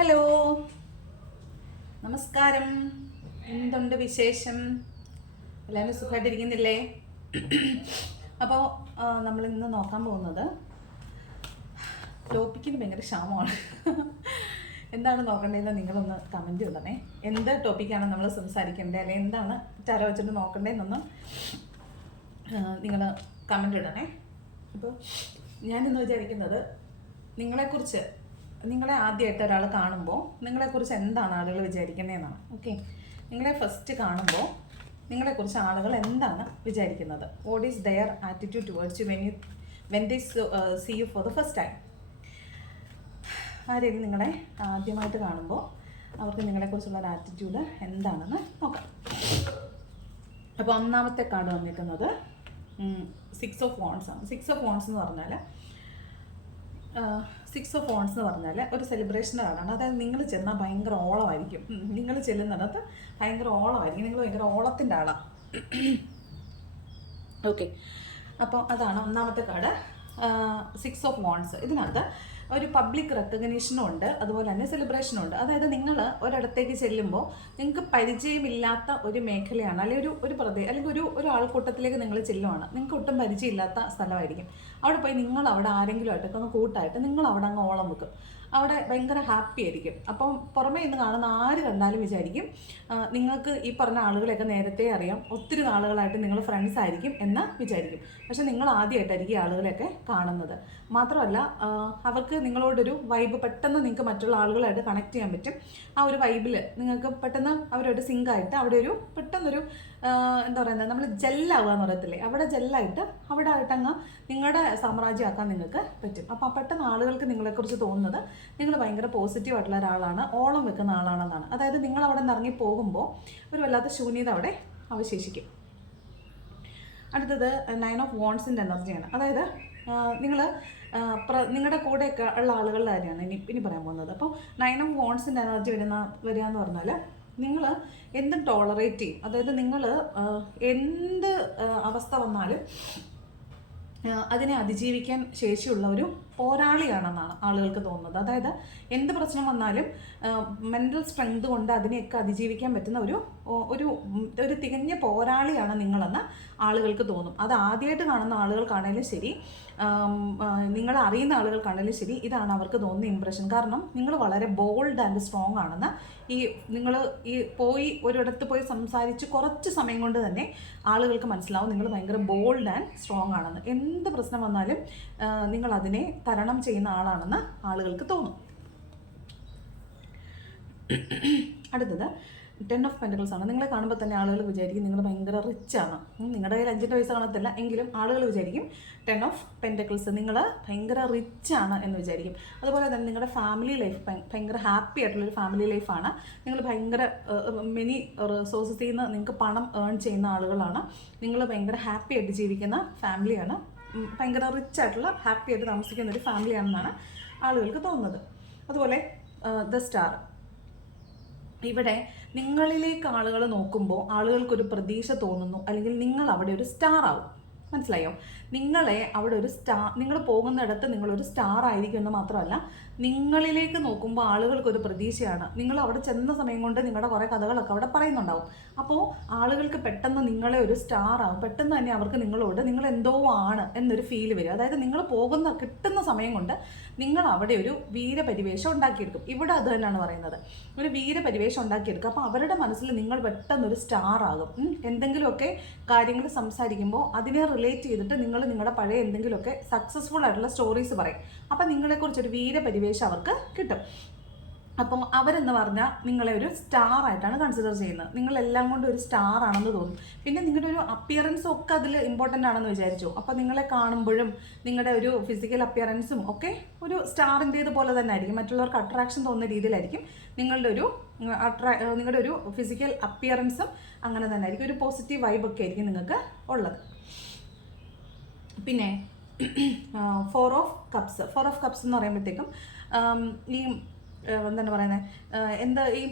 Hello, നമസ്കാരം. എന്തുണ്ട് വിശേഷം? എല്ലാവരും സുഖമായിട്ടിരിക്കുന്നില്ലേ? അപ്പോൾ നമ്മൾ ഇന്ന് നോക്കാൻ പോകുന്നത് ടോപ്പിക്കിന് ഭയങ്കര ക്ഷാമമാണ്. എന്താണ് നോക്കേണ്ടതെന്ന് നിങ്ങളൊന്ന് കമൻറ്റ് ചെയ്തണേ. എന്ത് ടോപ്പിക്കാണ് നമ്മൾ സംസാരിക്കേണ്ടത്, അല്ലെങ്കിൽ എന്താണ് ചര വെച്ചിട്ട് നോക്കേണ്ടതെന്നൊന്ന് നിങ്ങൾ കമൻറ്റ് ഇടണേ. അപ്പോൾ ഞാനിന്ന് വിചാരിക്കുന്നത്, നിങ്ങളെ ആദ്യമായിട്ട് ഒരാൾ കാണുമ്പോൾ നിങ്ങളെക്കുറിച്ച് എന്താണ് ആളുകൾ വിചാരിക്കുന്നതെന്നാണ്. ഓക്കെ, നിങ്ങളെ ഫസ്റ്റ് കാണുമ്പോൾ നിങ്ങളെക്കുറിച്ച് ആളുകൾ എന്താണ് വിചാരിക്കുന്നത്? What is their attitude towards you when they see you for the first time? ആരെയും നിങ്ങളെ ആദ്യമായിട്ട് കാണുമ്പോൾ അവർക്ക് നിങ്ങളെക്കുറിച്ചുള്ള ഒരു ആറ്റിറ്റ്യൂഡ് എന്താണെന്ന് നോക്കാം. അപ്പോൾ ഒന്നാമത്തെ കാർഡ് വന്നിരിക്കുന്നത് 6 ഓഫ് വോൺസ് ആണ്. 6 ഓഫ് വോൺസ് എന്ന് പറഞ്ഞാൽ ഒരു സെലിബ്രേഷൻ്റെ കാർഡാണ്. അതായത് നിങ്ങൾ ചെന്നാൽ ഭയങ്കര ഓളമായിരിക്കും. നിങ്ങൾ ചെല്ലുന്നിടത്ത് ഭയങ്കര ഓളമായിരിക്കും. നിങ്ങൾ ഭയങ്കര ഓളത്തിൻ്റെ ആളാണ്. ഓക്കെ, അപ്പോൾ അതാണ് ഒന്നാമത്തെ കാർഡ്, 6 ഓഫ് വോൺസ്. ഇതിനകത്ത് ഒരു പബ്ലിക് റെക്കഗ്നീഷനും ഉണ്ട്, അതുപോലെ തന്നെ സെലിബ്രേഷനും ഉണ്ട്. അതായത് നിങ്ങൾ ഒരിടത്തേക്ക് ചെല്ലുമ്പോൾ നിങ്ങൾക്ക് പരിചയമില്ലാത്ത ഒരു മേഖലയാണ്, അല്ലെങ്കിൽ അല്ലെങ്കിൽ ഒരു ആൾക്കൂട്ടത്തിലേക്ക് നിങ്ങൾ ചെല്ലുവാണ്. നിങ്ങൾക്ക് ഒട്ടും പരിചയമില്ലാത്ത സ്ഥലമായിരിക്കും. അവിടെ പോയി നിങ്ങൾ അവിടെ ആരെങ്കിലും ആയിട്ടൊക്കെ ഒന്ന് കൂട്ടായിട്ട് നിങ്ങൾ അവിടെ അങ്ങ് ഓളം വെക്കും. അവിടെ ഭയങ്കര ഹാപ്പി ആയിരിക്കും. അപ്പം പുറമേ ഇന്ന് കാണുന്ന ആര് കണ്ടാലും വിചാരിക്കും നിങ്ങൾക്ക് ഈ പറഞ്ഞ ആളുകളെയൊക്കെ നേരത്തെ അറിയാം, ഒത്തിരി നാളുകളായിട്ട് നിങ്ങൾ ഫ്രണ്ട്സ് ആയിരിക്കും എന്ന് വിചാരിക്കും. പക്ഷെ നിങ്ങൾ ആദ്യമായിട്ടായിരിക്കും ആളുകളെയൊക്കെ കാണുന്നത്. മാത്രമല്ല, അവർക്ക് നിങ്ങളോടൊരു വൈബ് പെട്ടെന്ന് നിങ്ങൾക്ക് മറ്റുള്ള ആളുകളായിട്ട് കണക്ട് ചെയ്യാൻ പറ്റും. ആ ഒരു വൈബിൽ നിങ്ങൾക്ക് പെട്ടെന്ന് അവരോട് സിങ്കായിട്ട് അവിടെ ഒരു പെട്ടെന്നൊരു എന്താ പറയുന്നത്, നമ്മൾ ജെല്ലാവുക എന്ന് പറയത്തില്ലേ, അവിടെ ജെല്ലായിട്ട് അവിടെ ആയിട്ടങ്ങ് നിങ്ങളുടെ സാമ്രാജ്യമാക്കാൻ നിങ്ങൾക്ക് പറ്റും. അപ്പോൾ പെട്ടെന്ന് ആളുകൾക്ക് നിങ്ങളെക്കുറിച്ച് തോന്നുന്നത് നിങ്ങൾ ഭയങ്കര പോസിറ്റീവായിട്ടുള്ള ഒരാളാണ്, ഓളം വെക്കുന്ന ആളാണെന്നാണ്. അതായത് നിങ്ങൾ അവിടെ നിന്ന് ഇറങ്ങി പോകുമ്പോൾ ഒരു വല്ലാത്ത ശൂന്യത അവിടെ അവശേഷിക്കും. അടുത്തത് 9 ഓഫ് വോൺസിൻ്റെ എനർജിയാണ്. അതായത് നിങ്ങളുടെ കൂടെയൊക്കെ ഉള്ള ആളുകളുടെ കാര്യമാണ് ഇനി പറയാൻ പോകുന്നത്. അപ്പോൾ 9 ഓഫ് വോൺസിൻ്റെ എനർജി വരിക എന്ന് പറഞ്ഞാൽ നിങ്ങൾ എന്തും ടോളറേറ്റ് ചെയ്യും. അതായത് നിങ്ങൾ എന്ത് അവസ്ഥ വന്നാലും അതിനെ അതിജീവിക്കാൻ ശേഷിയുള്ള ഒരു പോരാളിയാണെന്നാണ് ആളുകൾക്ക് തോന്നുന്നത്. അതായത് എന്ത് പ്രശ്നം വന്നാലും മെൻ്റൽ സ്ട്രെങ്ത് കൊണ്ട് അതിനെയൊക്കെ അതിജീവിക്കാൻ പറ്റുന്ന ഒരു തികഞ്ഞ പോരാളിയാണ് നിങ്ങളെന്ന് ആളുകൾക്ക് തോന്നും. അത് ആദ്യമായിട്ട് കാണുന്ന ആളുകൾക്കാണേലും ശരി, നിങ്ങൾ അറിയുന്ന ആളുകൾക്കാണേലും ശരി, ഇതാണ് അവർക്ക് തോന്നുന്ന ഇംപ്രഷൻ. കാരണം നിങ്ങൾ വളരെ ബോൾഡ് ആൻഡ് സ്ട്രോങ് ആണെന്ന് നിങ്ങൾ ഒരിടത്ത് പോയി സംസാരിച്ച് കുറച്ച് സമയം കൊണ്ട് തന്നെ ആളുകൾക്ക് മനസ്സിലാവും നിങ്ങൾ ഭയങ്കര ബോൾഡ് ആൻഡ് സ്ട്രോങ് ആണെന്ന്. എന്ത് പ്രശ്നം വന്നാലും നിങ്ങൾ അതിനെ തരണം ചെയ്യുന്ന ആളാണെന്ന് ആളുകൾക്ക് തോന്നും. അടുത്തത് 10 ഓഫ് പെൻറ്റക്കിൾസ് ആണ്. നിങ്ങളെ കാണുമ്പോൾ തന്നെ ആളുകൾ വിചാരിക്കും നിങ്ങൾ ഭയങ്കര റിച്ചാണ്. നിങ്ങളുടെ കയ്യിൽ 5 പൈസ കാണത്തില്ല, എങ്കിലും ആളുകൾ വിചാരിക്കും 10 ഓഫ് പെൻറ്റക്കിൾസ് നിങ്ങൾ ഭയങ്കര റിച്ചാണ് എന്ന് വിചാരിക്കും. അതുപോലെ തന്നെ നിങ്ങളുടെ ഫാമിലി ലൈഫ് ഭയങ്കര ഹാപ്പി ആയിട്ടുള്ളൊരു ഫാമിലി ലൈഫാണ്. നിങ്ങൾ ഭയങ്കര മെനി റിസോഴ്സസിൽ നിന്ന് നിങ്ങൾക്ക് പണം ഏൺ ചെയ്യുന്ന ആളുകളാണ്. നിങ്ങൾ ഭയങ്കര ഹാപ്പി ആയിട്ട് ജീവിക്കുന്ന ഫാമിലിയാണ്. ഭയങ്കര റിച്ചായിട്ടുള്ള ഹാപ്പി ആയിട്ട് താമസിക്കുന്ന ഒരു ഫാമിലിയാണെന്നാണ് ആളുകൾക്ക് തോന്നുന്നത്. അതുപോലെ ദ സ്റ്റാർ, ഇവിടെ നിങ്ങളിലേക്ക് ആളുകൾ നോക്കുമ്പോൾ ആളുകൾക്കൊരു പ്രതീക്ഷ തോന്നുന്നു, അല്ലെങ്കിൽ നിങ്ങൾ അവിടെ ഒരു സ്റ്റാർ ആവും. മനസ്സിലായോ? നിങ്ങളെ അവിടെ നിങ്ങൾ പോകുന്നിടത്ത് നിങ്ങളൊരു സ്റ്റാർ ആയിരിക്കും എന്ന് മാത്രമല്ല, നിങ്ങളിലേക്ക് നോക്കുമ്പോൾ ആളുകൾക്കൊരു പ്രതീക്ഷയാണ്. നിങ്ങൾ അവിടെ ചെന്ന സമയം കൊണ്ട് നിങ്ങളുടെ കുറേ കഥകളൊക്കെ അവിടെ പറയുന്നുണ്ടാവും. അപ്പോൾ ആളുകൾക്ക് പെട്ടെന്ന് നിങ്ങളെ ഒരു സ്റ്റാർ ആവും. പെട്ടെന്ന് തന്നെ അവർക്ക് നിങ്ങളോട് നിങ്ങൾ എന്തോ ആണ് എന്നൊരു ഫീൽ വരും. അതായത് നിങ്ങൾ കിട്ടുന്ന സമയം കൊണ്ട് നിങ്ങൾ അവിടെ ഒരു വീരപരിവേഷം ഉണ്ടാക്കിയെടുക്കും. ഇവിടെ അത് തന്നെയാണ് പറയുന്നത്, ഒരു വീരപരിവേഷം ഉണ്ടാക്കിയെടുക്കും. അപ്പോൾ അവരുടെ മനസ്സിൽ നിങ്ങൾ പെട്ടെന്നൊരു സ്റ്റാർ ആകും. എന്തെങ്കിലുമൊക്കെ കാര്യങ്ങൾ സംസാരിക്കുമ്പോൾ അതിനെ റിലേറ്റ് ചെയ്തിട്ട് നിങ്ങൾ നിങ്ങളുടെ പഴയ എന്തെങ്കിലുമൊക്കെ സക്സസ്ഫുൾ ആയിട്ടുള്ള സ്റ്റോറീസ് പറയും. അപ്പം നിങ്ങളെക്കുറിച്ചൊരു വീരപരിവേഷം അവർക്ക് കിട്ടും. അപ്പം അവരെന്ന് പറഞ്ഞാൽ നിങ്ങളെ ഒരു സ്റ്റാർ ആയിട്ടാണ് കൺസിഡർ ചെയ്യുന്നത്. നിങ്ങളെല്ലാം കൊണ്ട് ഒരു സ്റ്റാർ ആണെന്ന് തോന്നും. പിന്നെ നിങ്ങളുടെ ഒരു അപ്പിയറൻസും ഒക്കെ അതിൽ ഇമ്പോർട്ടൻ്റ് ആണെന്ന് വിചാരിച്ചു. അപ്പം നിങ്ങളെ കാണുമ്പോഴും നിങ്ങളുടെ ഒരു ഫിസിക്കൽ അപ്പിയറൻസും ഒക്കെ ഒരു സ്റ്റാറിൻ്റേത് പോലെ തന്നെ ആയിരിക്കും. മറ്റുള്ളവർക്ക് അട്രാക്ഷൻ തോന്നുന്ന രീതിയിലായിരിക്കും നിങ്ങളുടെ ഒരു ഫിസിക്കൽ അപ്പിയറൻസും അങ്ങനെ തന്നെ ആയിരിക്കും. ഒരു പോസിറ്റീവ് വൈബൊക്കെ ആയിരിക്കും നിങ്ങൾക്ക് ഉള്ളത്. പിന്നെ 4 ഓഫ് കപ്സ് എന്ന് പറയുമ്പോഴത്തേക്കും ഈ എന്താണ് പറയുന്നത്, ഈ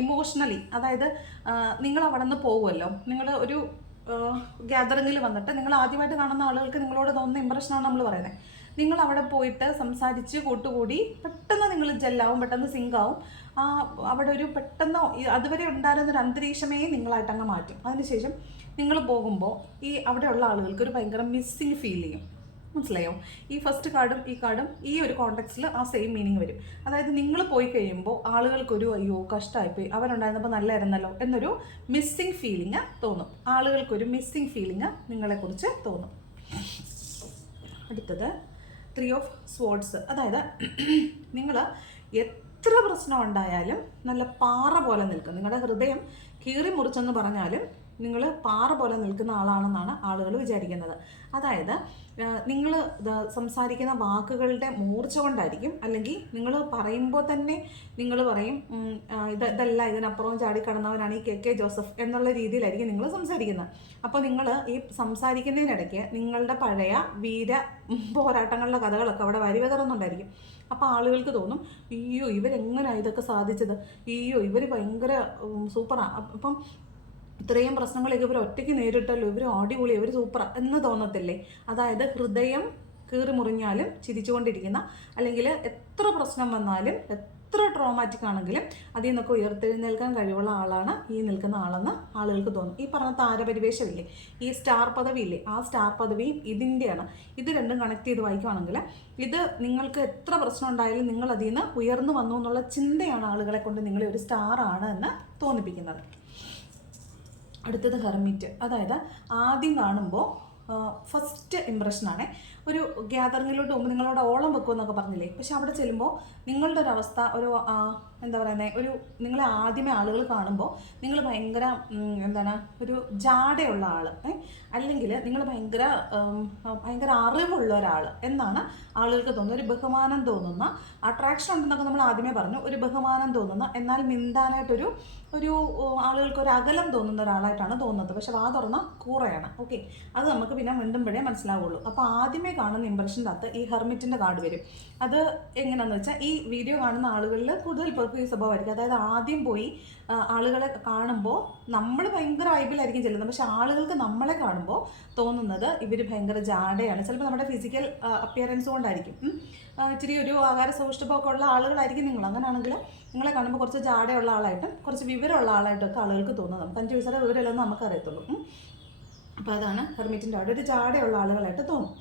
ഇമോഷണലി, അതായത് നിങ്ങൾ അവിടെ നിന്ന് പോകുമല്ലോ, നിങ്ങൾ ഒരു ഗ്യാതറിങ്ങിൽ വന്നിട്ട് നിങ്ങൾ ആദ്യമായിട്ട് കാണുന്ന ആളുകൾക്ക് നിങ്ങളോട് തോന്നുന്ന ഇമ്പ്രഷനാണ് നമ്മൾ പറയുന്നത്. നിങ്ങൾ അവിടെ പോയിട്ട് സംസാരിച്ച് കൂട്ടുകൂടി പെട്ടെന്ന് നിങ്ങൾ ജെല്ലാവും, പെട്ടെന്ന് സിങ്കാവും. അവിടെ ഒരു പെട്ടെന്ന് അതുവരെ ഉണ്ടായിരുന്നൊരു അന്തരീക്ഷമേ നിങ്ങളായിട്ട് അങ്ങ് മാറ്റും. അതിനുശേഷം നിങ്ങൾ പോകുമ്പോൾ ഈ അവിടെയുള്ള ആളുകൾക്ക് ഒരു ഭയങ്കര മിസ്സിങ് ഫീൽ ചെയ്യും. മനസ്സിലായോ? ഈ ഫസ്റ്റ് കാർഡും ഈ കാർഡും ഈ ഒരു കോണ്ടെക്സ്റ്റിൽ ആ സെയിം മീനിങ് വരും. അതായത് നിങ്ങൾ പോയി കഴിയുമ്പോൾ ആളുകൾക്കൊരു അയ്യോ കഷ്ടമായിപ്പോയി, അവരുണ്ടായിരുന്നപ്പോൾ നല്ലതായിരുന്നല്ലോ എന്നൊരു മിസ്സിങ് ഫീലിംഗ് തോന്നും. ആളുകൾക്കൊരു മിസ്സിങ് ഫീലിംഗ് നിങ്ങളെക്കുറിച്ച് തോന്നും. അടുത്തത് 3 ഓഫ് സ്വോർഡ്സ്. അതായത് നിങ്ങൾ എത്ര പ്രശ്നം ഉണ്ടായാലും നല്ല പാറ പോലെ നിൽക്കും. നിങ്ങളുടെ ഹൃദയം കീറി മുറിച്ചെന്ന് പറഞ്ഞാലും നിങ്ങൾ പാറ പോലെ നിൽക്കുന്ന ആളാണെന്നാണ് ആളുകൾ വിചാരിക്കുന്നത്. അതായത് നിങ്ങൾ സംസാരിക്കുന്ന വാക്കുകളുടെ മൂർച്ച കൊണ്ടായിരിക്കും, അല്ലെങ്കിൽ നിങ്ങൾ പറയുമ്പോൾ തന്നെ നിങ്ങൾ പറയും ഇതല്ല ഇതിനപ്പുറം ചാടിക്കടന്നവനാണ് ഈ KK ജോസഫ് എന്നുള്ള രീതിയിലായിരിക്കും നിങ്ങൾ സംസാരിക്കുന്നത്. അപ്പോൾ നിങ്ങൾ ഈ സംസാരിക്കുന്നതിനിടയ്ക്ക് നിങ്ങളുടെ പഴയ വീര പോരാട്ടങ്ങളുടെ കഥകളൊക്കെ അവിടെ വരിവതറുന്നുണ്ടായിരിക്കും. അപ്പോൾ ആളുകൾക്ക് തോന്നും അയ്യോ ഇവരെങ്ങനെയാണ് ഇതൊക്കെ സാധിച്ചത്, അയ്യോ ഇവർ ഭയങ്കര സൂപ്പറാണ്, അപ്പം ഇത്രയും പ്രശ്നങ്ങളൊക്കെ ഇവർ ഒറ്റയ്ക്ക് നേരിട്ടല്ലോ, ഇവർ അടിപൊളി, ഇവർ സൂപ്പർ എന്ന് തോന്നത്തില്ലേ? അതായത് ഹൃദയം കീറി മുറിഞ്ഞാലും ചിരിച്ചുകൊണ്ടിരിക്കുന്ന, അല്ലെങ്കിൽ എത്ര പ്രശ്നം വന്നാലും എത്ര ട്രോമാറ്റിക് ആണെങ്കിലും അതിൽ നിന്നൊക്കെ ഉയർത്തെഴുന്നേൽക്കാൻ കഴിവുള്ള ആളാണ് ഈ നിൽക്കുന്ന ആളെന്ന് ആളുകൾക്ക് തോന്നും. ഈ പറഞ്ഞ താരപരിവേഷമില്ലേ, ഈ സ്റ്റാർ പദവിയില്ലേ, ആ സ്റ്റാർ പദവിയും ഇതിൻ്റെയാണ്. ഇത് രണ്ടും കണക്ട് ചെയ്ത് വായിക്കുകയാണെങ്കിൽ ഇത് നിങ്ങൾക്ക് എത്ര പ്രശ്നം ഉണ്ടായാലും നിങ്ങൾ അതിൽ നിന്ന് ഉയർന്നു വന്നു എന്നുള്ള ചിന്തയാണ് ആളുകളെ കൊണ്ട് നിങ്ങളെ ഒരു സ്റ്റാറാണ് എന്ന് തോന്നിപ്പിക്കുന്നത്. അടുത്തത് ഹെർമിറ്റ്. അതായത് ആദ്യം കാണുമ്പോൾ ഫസ്റ്റ് ഇമ്പ്രഷനാണ്. ഒരു ഗ്യാതറിങ്ങിലോട്ട് പോകുമ്പോൾ നിങ്ങളവിടെ ഓളം വെക്കുമെന്നൊക്കെ പറഞ്ഞില്ലേ, പക്ഷെ അവിടെ ചെല്ലുമ്പോൾ നിങ്ങളുടെ ഒരു അവസ്ഥ ഒരു എന്താ പറയുന്നത്, ഒരു നിങ്ങളെ ആദ്യമേ ആളുകൾ കാണുമ്പോൾ നിങ്ങൾ ഭയങ്കര എന്താണ് ഒരു ജാടയുള്ള ആൾ, അല്ലെങ്കിൽ നിങ്ങൾ ഭയങ്കര അറിവുള്ള ഒരാൾ എന്നാണ് ആളുകൾക്ക് തോന്നുന്നത്. ഒരു ബഹുമാനം തോന്നുന്ന, അട്രാക്ഷൻ ഉണ്ടെന്നൊക്കെ നമ്മൾ ആദ്യമേ പറഞ്ഞു, ഒരു ബഹുമാനം തോന്നുന്ന, എന്നാൽ മിണ്ടാനായിട്ടൊരു ആളുകൾക്ക് ഒരു അകലം തോന്നുന്ന ഒരാളായിട്ടാണ് തോന്നുന്നത്. പക്ഷെ വാ തുറന്ന കൂറയാണ്. ഓക്കെ, അത് നമുക്ക് പിന്നെ മിണ്ടുമ്പോഴേ മനസ്സിലാവുള്ളൂ. അപ്പോൾ ആദ്യമേ കാണുന്ന ഇമ്പ്രഷൻ്റെ അകത്ത് ഈ ഹെർമിറ്റിൻ്റെ കാർഡ് വരും. അത് എങ്ങനെയാണെന്ന് വെച്ചാൽ ഈ വീഡിയോ കാണുന്ന ആളുകളിൽ കൂടുതൽ പേർക്ക് ഈ സ്വഭാവമായിരിക്കും. അതായത് ആദ്യം പോയി ആളുകളെ കാണുമ്പോൾ നമ്മൾ ഭയങ്കര വൈബിലായിരിക്കും ചെല്ലുന്നത്, പക്ഷെ ആളുകൾക്ക് നമ്മളെ കാണുമ്പോൾ തോന്നുന്നത് ഇവർ ഭയങ്കര ജാടയാണ്. ചിലപ്പോൾ നമ്മുടെ ഫിസിക്കൽ അപ്പിയറൻസ് കൊണ്ടായിരിക്കും, ഇച്ചിരി ഒരു ആകാര സൗഷ്ഠവമൊക്കെ ഉള്ള ആളുകളായിരിക്കും നിങ്ങൾ. അങ്ങനെയാണെങ്കിൽ നിങ്ങളെ കാണുമ്പോൾ കുറച്ച് ജാടയുള്ള ആളായിട്ടും കുറച്ച് വിവരമുള്ള ആളായിട്ടൊക്കെ ആളുകൾക്ക് തോന്നുന്നത്. നമുക്ക് 5 പൈസയുടെ വിവരമില്ലെന്ന് നമുക്കറിയത്തുള്ളൂ. അപ്പോൾ അതാണ് ഹെർമിറ്റിൻ്റെ അവിടെ ഒരു ജാടയുള്ള ആളുകളായിട്ട് തോന്നും.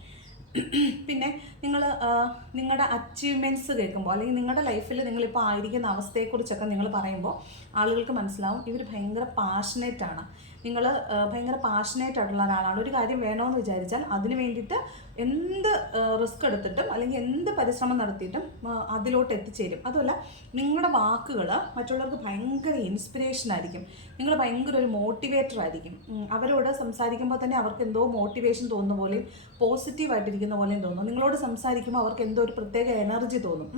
പിന്നെ നിങ്ങളുടെ അച്ചീവ്മെൻറ്റ്സ് കേൾക്കുമ്പോൾ, അല്ലെങ്കിൽ നിങ്ങളുടെ ലൈഫിൽ നിങ്ങളിപ്പോൾ ആയിരിക്കുന്ന അവസ്ഥയെക്കുറിച്ചൊക്കെ നിങ്ങൾ പറയുമ്പോൾ ആളുകൾക്ക് മനസ്സിലാവും ഇവർ ഭയങ്കര പാഷനേറ്റാണ്. നിങ്ങൾ ഭയങ്കര പാഷനേറ്റ് ആയിട്ടുള്ള ഒരാളാണ്. ഒരു കാര്യം വേണമെന്ന് വിചാരിച്ചാൽ അതിന് വേണ്ടിയിട്ട് എന്ത് റിസ്ക് എടുത്തിട്ടും അല്ലെങ്കിൽ എന്ത് പരിശ്രമം നടത്തിയിട്ടും അതിലോട്ട് എത്തിച്ചേരും. അതുമല്ല നിങ്ങളുടെ വാക്കുകൾ മറ്റുള്ളവർക്ക് ഭയങ്കര ഇൻസ്പിറേഷൻ ആയിരിക്കും. നിങ്ങൾ ഭയങ്കര ഒരു മോട്ടിവേറ്റർ ആയിരിക്കും. അവരോട് സംസാരിക്കുമ്പോൾ തന്നെ അവർക്ക് എന്തോ മോട്ടിവേഷൻ തോന്നുന്ന പോലെയും പോസിറ്റീവായിട്ടിരിക്കുന്ന പോലെയും തോന്നും. നിങ്ങളോട് സംസാരിക്കുമ്പോൾ അവർക്ക് എന്തോ ഒരു പ്രത്യേക എനർജി തോന്നും,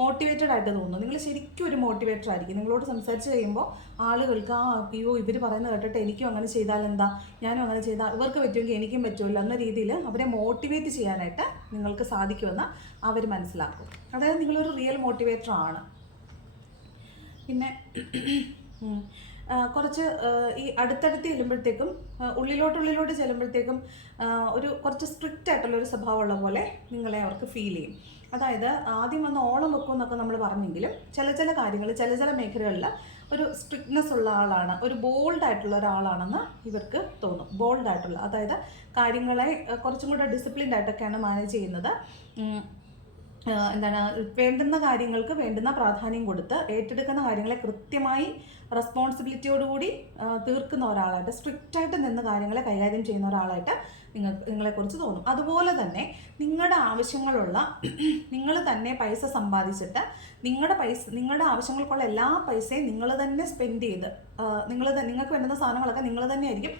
മോട്ടിവേറ്റഡ് ആയിട്ട് തോന്നും. നിങ്ങൾ ശരിക്കും ഒരു മോട്ടിവേറ്റർ ആയിരിക്കും. നിങ്ങളോട് സംസാരിച്ച് കഴിയുമ്പോൾ ആളുകൾക്ക് അയ്യോ ഇവർ പറയുന്നത് കേട്ടിട്ട് എനിക്കും അങ്ങനെ ചെയ്താൽ എന്താ, ഞാനും അങ്ങനെ ചെയ്താൽ ഇവർക്ക് പറ്റുമെങ്കിൽ എനിക്കും പറ്റുമല്ലോ എന്ന രീതിയിൽ അവരെ മോട്ടിവേറ്റ് ചെയ്യാനായിട്ട് നിങ്ങൾക്ക് സാധിക്കുമെന്ന് അവർ മനസ്സിലാക്കും. അതായത് നിങ്ങളൊരു റിയൽ മോട്ടിവേറ്റർ ആണ്. പിന്നെ കുറച്ച് ഈ അടുത്തടുത്ത് ചെല്ലുമ്പോഴത്തേക്കും ഉള്ളിലോട്ട് ചെല്ലുമ്പോഴത്തേക്കും ഒരു കുറച്ച് സ്ട്രിക്റ്റ് ആയിട്ടുള്ളൊരു സ്വഭാവമുള്ള പോലെ നിങ്ങളെ അവർക്ക് ഫീൽ ചെയ്യും. അതായത് ആദ്യം വന്ന് ഓളം വെക്കും എന്നൊക്കെ നമ്മൾ പറഞ്ഞെങ്കിലും ചില കാര്യങ്ങൾ ചില മേഖലകളിൽ ഒരു സ്ട്രിക്ട്നെസ് ഉള്ള ആളാണ്, ഒരു ബോൾഡായിട്ടുള്ള ഒരാളാണെന്ന് ഇവർക്ക് തോന്നും. ബോൾഡായിട്ടുള്ള, അതായത് കാര്യങ്ങളെ കുറച്ചും കൂടെ ഡിസിപ്ലിൻഡ് ആയിട്ടൊക്കെയാണ് മാനേജ് ചെയ്യുന്നത്. വേണ്ടുന്ന കാര്യങ്ങൾക്ക് വേണ്ടുന്ന പ്രാധാന്യം കൊടുത്ത് ഏറ്റെടുക്കുന്ന കാര്യങ്ങളെ കൃത്യമായി റെസ്പോൺസിബിലിറ്റിയോടുകൂടി തീർക്കുന്ന ഒരാളായിട്ട്, സ്ട്രിക്റ്റായിട്ട് നിന്ന് കാര്യങ്ങളെ കൈകാര്യം ചെയ്യുന്ന ഒരാളായിട്ട് നിങ്ങളെക്കുറിച്ച് തോന്നും. അതുപോലെ തന്നെ നിങ്ങളുടെ ആവശ്യങ്ങളുള്ള, നിങ്ങൾ തന്നെ പൈസ സമ്പാദിച്ചിട്ട് നിങ്ങളുടെ ആവശ്യങ്ങൾക്കുള്ള എല്ലാ പൈസയും നിങ്ങൾ തന്നെ സ്പെൻഡ് ചെയ്ത് നിങ്ങൾക്ക് വേണ്ടുന്ന സാധനങ്ങളൊക്കെ നിങ്ങൾ തന്നെ ആയിരിക്കും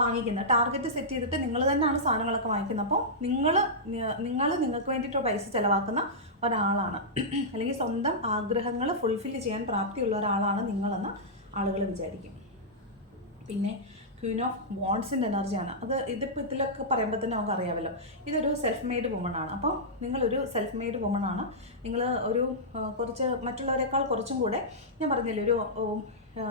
വാങ്ങിക്കുന്നത്. ടാർഗറ്റ് സെറ്റ് ചെയ്തിട്ട് നിങ്ങൾ തന്നെയാണ് സാധനങ്ങളൊക്കെ വാങ്ങിക്കുന്നത്. അപ്പോൾ നിങ്ങൾക്ക് വേണ്ടിയിട്ട് പൈസ ചിലവാക്കുന്ന ഒരാളാണ്, അല്ലെങ്കിൽ സ്വന്തം ആഗ്രഹങ്ങൾ ഫുൾഫിൽ ചെയ്യാൻ പ്രാപ്തിയുള്ള ഒരാളാണ് നിങ്ങളെന്ന് ആളുകൾ വിചാരിക്കും. പിന്നെ ക്വീൻ ഓഫ് വാണ്ട്സിൻ്റെ എനർജിയാണ്. ഇതിപ്പോൾ ഇതിലൊക്കെ പറയുമ്പോൾ തന്നെ നമുക്ക് അറിയാമല്ലോ, ഇതൊരു സെൽഫ് മെയ്ഡ് വുമണാണ്. അപ്പോൾ നിങ്ങളൊരു സെൽഫ് മെയ്ഡ് വുമണാണ്. നിങ്ങൾ ഒരു കുറച്ച് മറ്റുള്ളവരെക്കാൾ കുറച്ചും കൂടെ, ഞാൻ പറഞ്ഞില്ലേ, ഒരു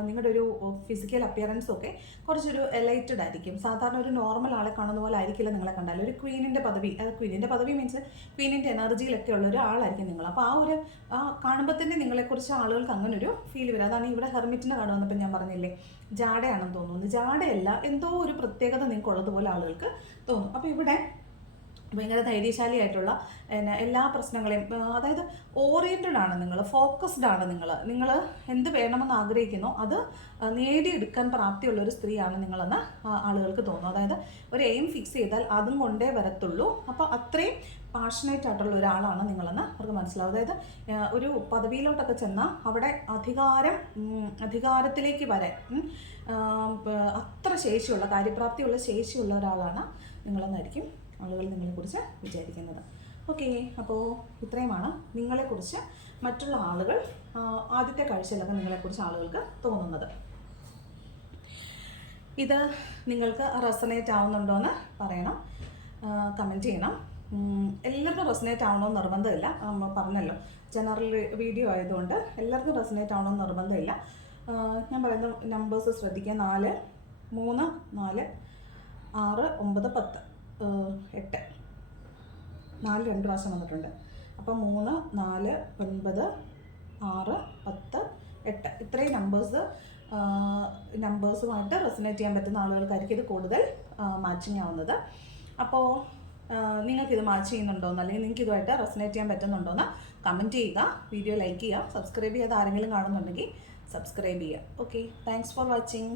നിങ്ങളുടെ ഒരു ഫിസിക്കൽ അപ്പിയറൻസും ഒക്കെ കുറച്ചൊരു എലൈറ്റഡ് ആയിരിക്കും. സാധാരണ ഒരു നോർമൽ ആളെ കാണുന്ന പോലെ ആയിരിക്കില്ല നിങ്ങളെ കണ്ടാൽ. ഒരു ക്വീനിൻ്റെ പദവി, ക്വീനിൻ്റെ പദവി മീൻസ് ക്വീനിൻ്റെ എനർജിയിലൊക്കെ ഉള്ള ഒരു ആളായിരിക്കും നിങ്ങൾ. അപ്പോൾ കാണുമ്പോൾ തന്നെ നിങ്ങളെക്കുറിച്ച് ആളുകൾക്ക് അങ്ങനെ ഒരു ഫീൽ വരും. അതാണ് ഇവിടെ ഹെർമിറ്റിൻ്റെ കാർഡ് വന്നപ്പോൾ ഞാൻ പറഞ്ഞില്ലേ, ജാടയാണെന്ന് തോന്നുന്നു. ജാടയല്ല, എന്തോ ഒരു പ്രത്യേകത നിങ്ങൾക്ക് ഉള്ളതുപോലെ ആളുകൾക്ക് തോന്നും. അപ്പോൾ ഇവിടെ ഭയങ്കര ധൈര്യശാലിയായിട്ടുള്ള എല്ലാ പ്രശ്നങ്ങളെയും, അതായത് ഓറിയൻറ്റഡ് ആണ് നിങ്ങൾ, ഫോക്കസ്ഡ് ആണ് നിങ്ങൾ എന്ത് വേണമെന്ന് ആഗ്രഹിക്കുന്നോ അത് നേടിയെടുക്കാൻ പ്രാപ്തിയുള്ള ഒരു സ്ത്രീയാണ് നിങ്ങളെന്ന് ആളുകൾക്ക് തോന്നും. അതായത് ഒരു എയിം ഫിക്സ് ചെയ്താൽ അതും കൊണ്ടേ വരത്തുള്ളൂ. അപ്പോൾ അത്രയും പാഷനേറ്റ് ആയിട്ടുള്ള ഒരാളാണ് നിങ്ങളെന്ന് അവർക്ക് മനസ്സിലാവും. അതായത് ഒരു പദവിയിലോട്ടൊക്കെ ചെന്നാൽ അവിടെ അധികാരത്തിലേക്ക് വരാൻ അത്ര ശേഷിയുള്ള, കാര്യപ്രാപ്തിയുള്ള ശേഷിയുള്ള ഒരാളാണ് നിങ്ങളെന്നായിരിക്കും ആളുകൾ നിങ്ങളെക്കുറിച്ച് വിചാരിക്കുന്നത്. ഓക്കെ, അപ്പോൾ ഇത്രയുമാണ് നിങ്ങളെക്കുറിച്ച് മറ്റുള്ള ആളുകൾ ആദ്യത്തെ കാഴ്ചയിലൊക്കെ നിങ്ങളെക്കുറിച്ച് ആളുകൾക്ക് തോന്നുന്നത്. ഇത് നിങ്ങൾക്ക് റെസനേറ്റ് ആവുന്നുണ്ടോ എന്ന് പറയണം, കമൻറ്റ് ചെയ്യണം. എല്ലാവർക്കും റെസനേറ്റ് ആവണമെന്ന് നിർബന്ധമില്ല, പറഞ്ഞല്ലോ ജനറൽ വീഡിയോ ആയതുകൊണ്ട് എല്ലാവർക്കും റെസനേറ്റ് ആവണമെന്ന് നിർബന്ധമില്ല. ഞാൻ പറയുന്ന നമ്പേഴ്സ് ശ്രദ്ധിക്കുക. 4, 3, 4, 6, 9, 10, 8, 4 2 പ്രാവശ്യം വന്നിട്ടുണ്ട്. അപ്പം 3, 4, 9, 6, 10, 8 ഇത്രയും നമ്പേഴ്സുമായിട്ട് റെസനേറ്റ് ചെയ്യാൻ പറ്റുന്ന ആളുകൾക്കായിരിക്കും ഇത് കൂടുതൽ മാച്ചിങ് ആവുന്നത്. അപ്പോൾ നിങ്ങൾക്കിത് മാച്ച് ചെയ്യുന്നുണ്ടോയെന്ന്, അല്ലെങ്കിൽ നിങ്ങൾക്ക് ഇതുമായിട്ട് റെസനേറ്റ് ചെയ്യാൻ പറ്റുന്നുണ്ടോയെന്ന് കമൻറ്റ് ചെയ്യുക, വീഡിയോ ലൈക്ക് ചെയ്യുക, സബ്സ്ക്രൈബ് ചെയ്യാതെ ആരെങ്കിലും കാണുന്നുണ്ടെങ്കിൽ സബ്സ്ക്രൈബ് ചെയ്യുക. Okay, thanks for watching.